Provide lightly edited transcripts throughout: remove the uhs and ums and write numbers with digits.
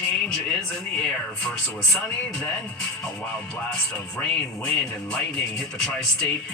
Change is in the air. First it was sunny, then a wild blast of rain, wind, and lightning hit the tri-state,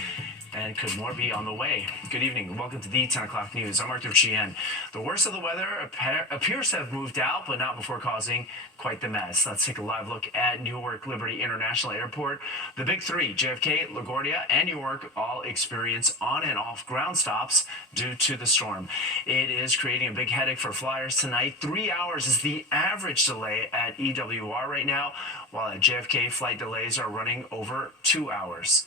and could more be on the way. Good evening. Welcome to the 10 o'clock news. I'm Arthur Chien. The worst of the weather appears to have moved out, but not before causing quite the mess. Let's take a live look at Newark Liberty International Airport. The big three, JFK, LaGuardia, and Newark, all experience on and off ground stops due to the storm. It is creating a big headache for flyers tonight. 3 hours is the average delay at EWR right now, while at JFK, flight delays are running over 2 hours.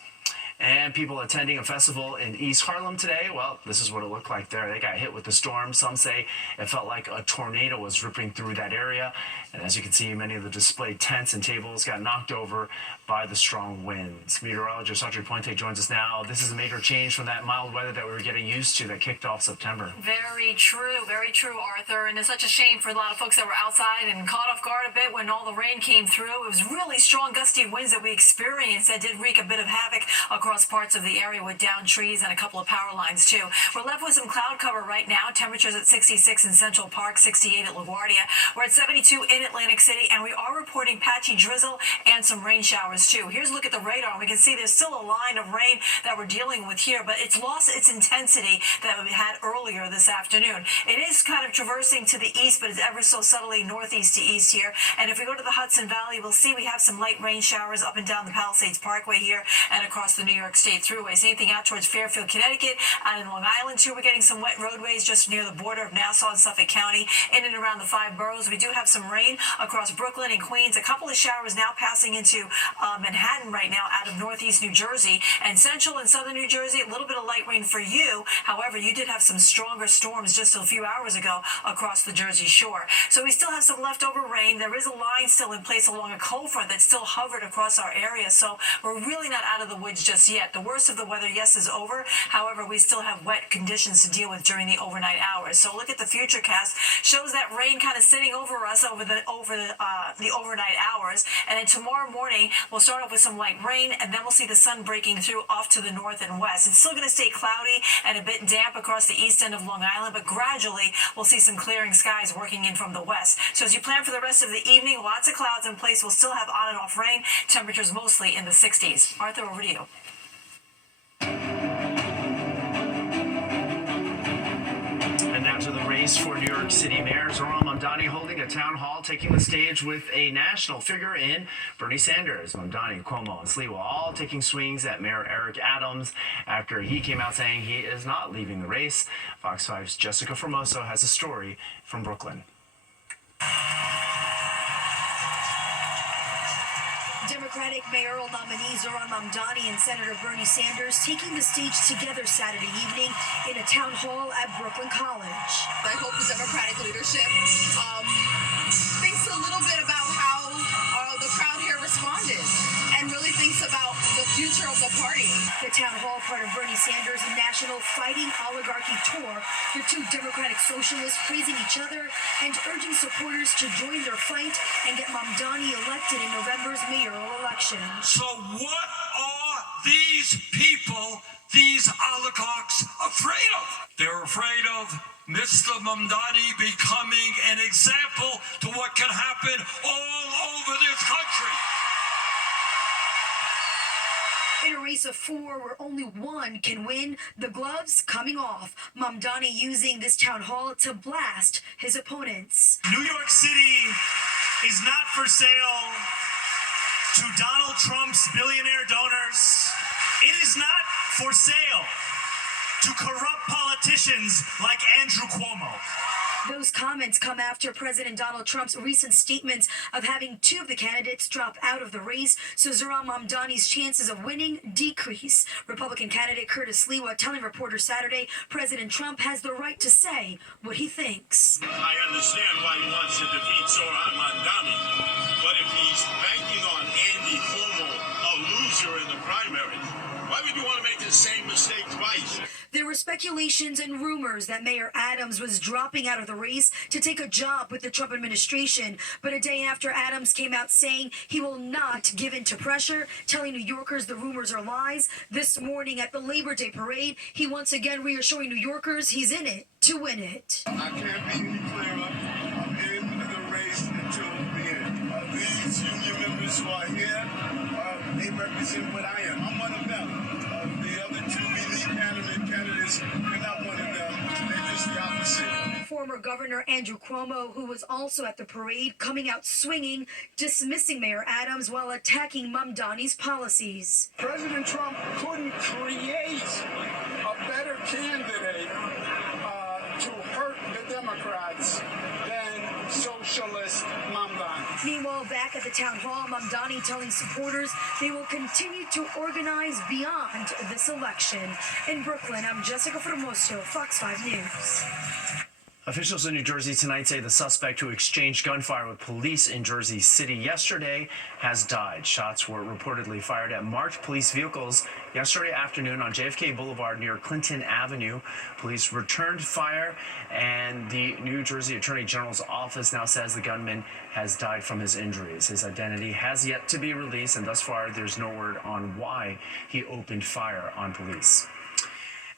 And people attending a festival in East Harlem today, well, this is what it looked like there. They got hit with the storm. Some say it felt like a tornado was ripping through that area. And as you can see, many of the displayed tents and tables got knocked over by the strong winds. Meteorologist Audrey Puente joins us now. This is a major change from that mild weather that we were getting used to that kicked off September. Very true, Arthur. And it's such a shame for a lot of folks that were outside and caught off guard a bit when all the rain came through. It was really strong gusty winds that we experienced that did wreak a bit of havoc across parts of the area with downed trees and a couple of power lines too. We're left with some cloud cover right now. Temperatures at 66 in Central Park, 68 at LaGuardia. We're at 72 in Atlantic City, and we are reporting patchy drizzle and some rain showers too. Here's a look at the radar, and we can see there's still a line of rain that we're dealing with here, but it's lost its intensity that we had earlier this afternoon. It is kind of traversing to the east, but it's ever so subtly northeast to east here. And if we go to the Hudson Valley, we'll see we have some light rain showers up and down the Palisades Parkway here and across the New York State Thruway. Same thing out towards Fairfield, Connecticut, and in Long Island too. We're getting some wet roadways just near the border of Nassau and Suffolk County, in and around the 5 boroughs. We do have some rain across Brooklyn and Queens. A couple of showers now passing into Manhattan right now out of northeast New Jersey and central and southern New Jersey. A little bit of light rain for you. However, you did have some stronger storms just a few hours ago across the Jersey Shore. So we still have some leftover rain. There is a line still in place along a cold front that still hovered across our area. So we're really not out of the woods just yet. The worst of the weather, yes, is over. However, we still have wet conditions to deal with during the overnight hours. So look at the future cast. Shows that rain kind of sitting over us over the overnight hours. And then tomorrow morning, we'll start off with some light rain, and then we'll see the sun breaking through off to the north and west. It's still going to stay cloudy and a bit damp across the east end of Long Island, but gradually we'll see some clearing skies working in from the west. So as you plan for the rest of the evening, lots of clouds in place. We'll still have on and off rain. Temperatures mostly in the 60s. Arthur, over to you. And now to the race for New York City Mayor Zohran Mamdani holding a town hall, taking the stage with a national figure in Bernie Sanders. Mamdani, Cuomo, and Sliwa all taking swings at Mayor Eric Adams after he came out saying he is not leaving the race. Fox 5's Jessica Formoso has a story from Brooklyn. Democratic mayoral nominees Zohran Mamdani and Senator Bernie Sanders taking the stage together Saturday evening in a town hall at Brooklyn College. I hope the Democratic leadership thinks a little bit about how the crowd here responded and really thinks about the future of the party. The town hall, part of Bernie Sanders' national Fighting Oligarchy tour, the two Democratic socialists praising each other and urging supporters to join their fight and get Mamdani elected in November's mayoral election. So what are these people, these oligarchs, afraid of? They're afraid of Mr. Mamdani becoming an example to what can happen all over this country. In a race of 4 where only one can win, the gloves coming off. Mamdani using this town hall to blast his opponents. New York City is not for sale to Donald Trump's billionaire donors. It is not for sale to corrupt politicians like Andrew Cuomo. Those comments come after President Donald Trump's recent statements of having 2 of the candidates drop out of the race, so Zohran Mamdani's chances of winning decrease. Republican candidate Curtis Sliwa telling reporters Saturday President Trump has the right to say what he thinks. I understand why he wants to defeat Zohran Mamdani, but if he's banking on Andy Cuomo, a loser in the primary, why would you want to make the same mistake twice? There were speculations and rumors that Mayor Adams was dropping out of the race to take a job with the Trump administration. But a day after Adams came out saying he will not give in to pressure, telling New Yorkers the rumors are lies, this morning at the Labor Day parade, he once again reassuring New Yorkers he's in it to win it. I can't be any clearer. I'm in the race until represent what I am. I'm one of them. The other two elite candidates, they're not one of them. They're just the opposite. Former Governor Andrew Cuomo, who was also at the parade, coming out swinging, dismissing Mayor Adams while attacking Mamdani's policies. President Trump couldn't create a better candidate to hurt the Democrats than socialist Mamdani. Meanwhile, back at the town hall, Mamdani telling supporters they will continue to organize beyond this election. In Brooklyn, I'm Jessica Formoso, Fox 5 News. Officials in New Jersey tonight say the suspect who exchanged gunfire with police in Jersey City yesterday has died. Shots were reportedly fired at marked police vehicles yesterday afternoon on JFK Boulevard near Clinton Avenue. Police returned fire, and the New Jersey Attorney General's office now says the gunman has died from his injuries. His identity has yet to be released, and thus far there's no word on why he opened fire on police.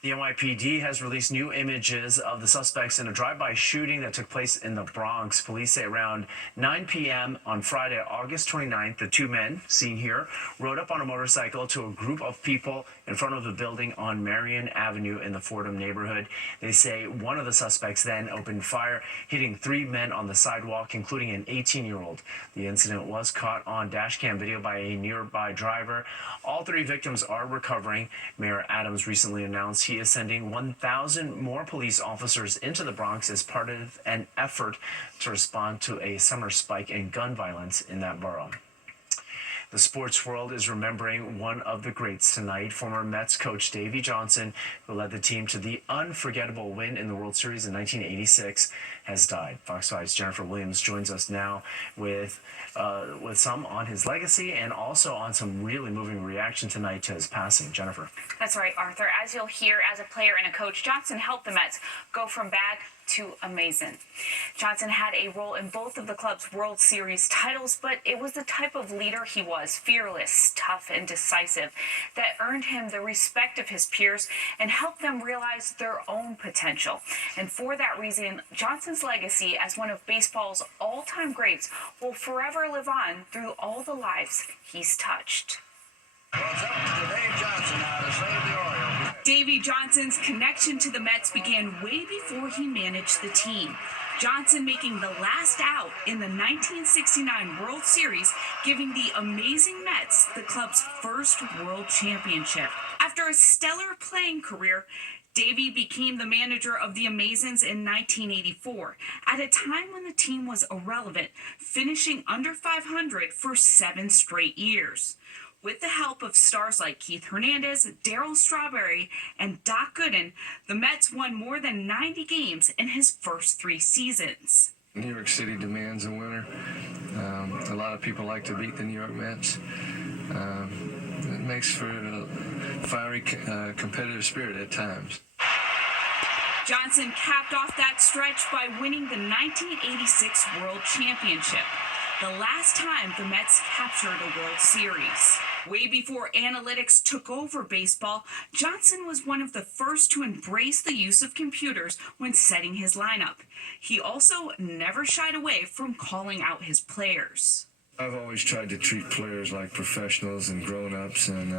The NYPD has released new images of the suspects in a drive-by shooting that took place in the Bronx. Police say around 9 p.m. on Friday, August 29th, the two men, seen here, rode up on a motorcycle to a group of people in front of the building on Marion Avenue in the Fordham neighborhood. They say one of the suspects then opened fire, hitting three men on the sidewalk, including an 18-year-old. The incident was caught on dashcam video by a nearby driver. All three victims are recovering. Mayor Adams recently announced he is sending 1,000 more police officers into the Bronx as part of an effort to respond to a summer spike in gun violence in that borough. The sports world is remembering one of the greats tonight, former Mets coach Davey Johnson, who led the team to the unforgettable win in the World Series in 1986, has died. Fox 5's Jennifer Williams joins us now with some on his legacy and also on some really moving reaction tonight to his passing. Jennifer. That's right, Arthur. As you'll hear, as a player and a coach, Johnson helped the Mets go from bad to amazing. Johnson had a role in both of the club's World Series titles, but it was the type of leader he was, fearless, tough, and decisive, that earned him the respect of his peers and helped them realize their own potential. And for that reason, Johnson's legacy as one of baseball's all-time greats will forever live on through all the lives he's touched. Well, it's up to Dave Johnson now to save the Orioles. Davey Johnson's connection to the Mets began way before he managed the team. Johnson making the last out in the 1969 World Series, giving the amazing Mets the club's first World Championship. After a stellar playing career, Davey became the manager of the Amazons in 1984, at a time when the team was irrelevant, finishing under 500 for 7 straight years. With the help of stars like Keith Hernandez, Darryl Strawberry, and Doc Gooden, the Mets won more than 90 games in his first 3 seasons. New York City demands a winner. A lot of people like to beat the New York Mets. It makes for a fiery, competitive spirit at times. Johnson capped off that stretch by winning the 1986 World Championship, the last time the Mets captured a World Series. Way before analytics took over baseball, Johnson was one of the first to embrace the use of computers when setting his lineup. He also never shied away from calling out his players. I've always tried to treat players like professionals and grown-ups, and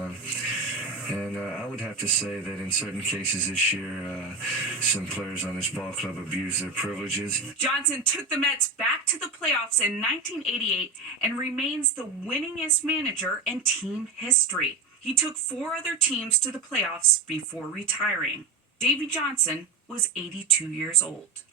I would have to say that in certain cases this year, some players on this ball club abused their privileges. Johnson took the Mets back to the playoffs in 1988 and remains the winningest manager in team history. He took 4 other teams to the playoffs before retiring. Davey Johnson was 82 years old.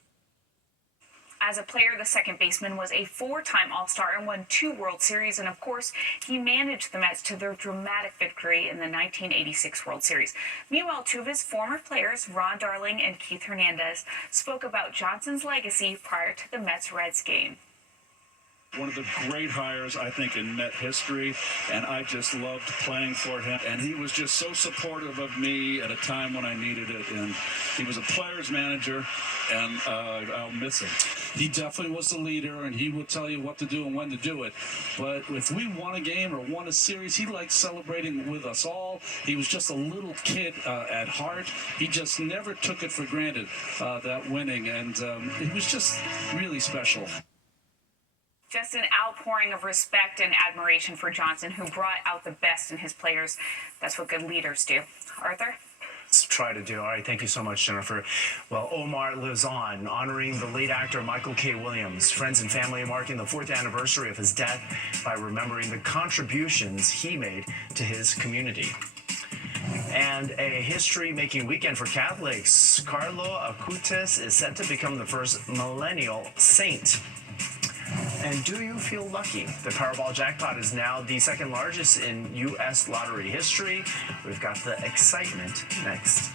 As a player, the second baseman was a 4-time All-Star and won 2 World Series, and of course, he managed the Mets to their dramatic victory in the 1986 World Series. Meanwhile, 2 of his former players, Ron Darling and Keith Hernandez, spoke about Johnson's legacy prior to the Mets-Reds game. One of the great hires, I think, in Met history, and I just loved playing for him. And he was just so supportive of me at a time when I needed it. And he was a player's manager, and I'll miss him. He definitely was the leader, and he would tell you what to do and when to do it. But if we won a game or won a series, he liked celebrating with us all. He was just a little kid at heart. He just never took it for granted, that winning. And he was just really special. Just an outpouring of respect and admiration for Johnson, who brought out the best in his players. That's what good leaders do. Arthur? Try to do. All right, thank you so much, Jennifer. Well, Omar lives on, honoring the late actor Michael K. Williams. Friends and family are marking the 4th anniversary of his death by remembering the contributions he made to his community. And a history-making weekend for Catholics. Carlo Acutis is set to become the first millennial saint. And do you feel lucky? The Powerball jackpot is now the second largest in U.S. lottery history. We've got the excitement next.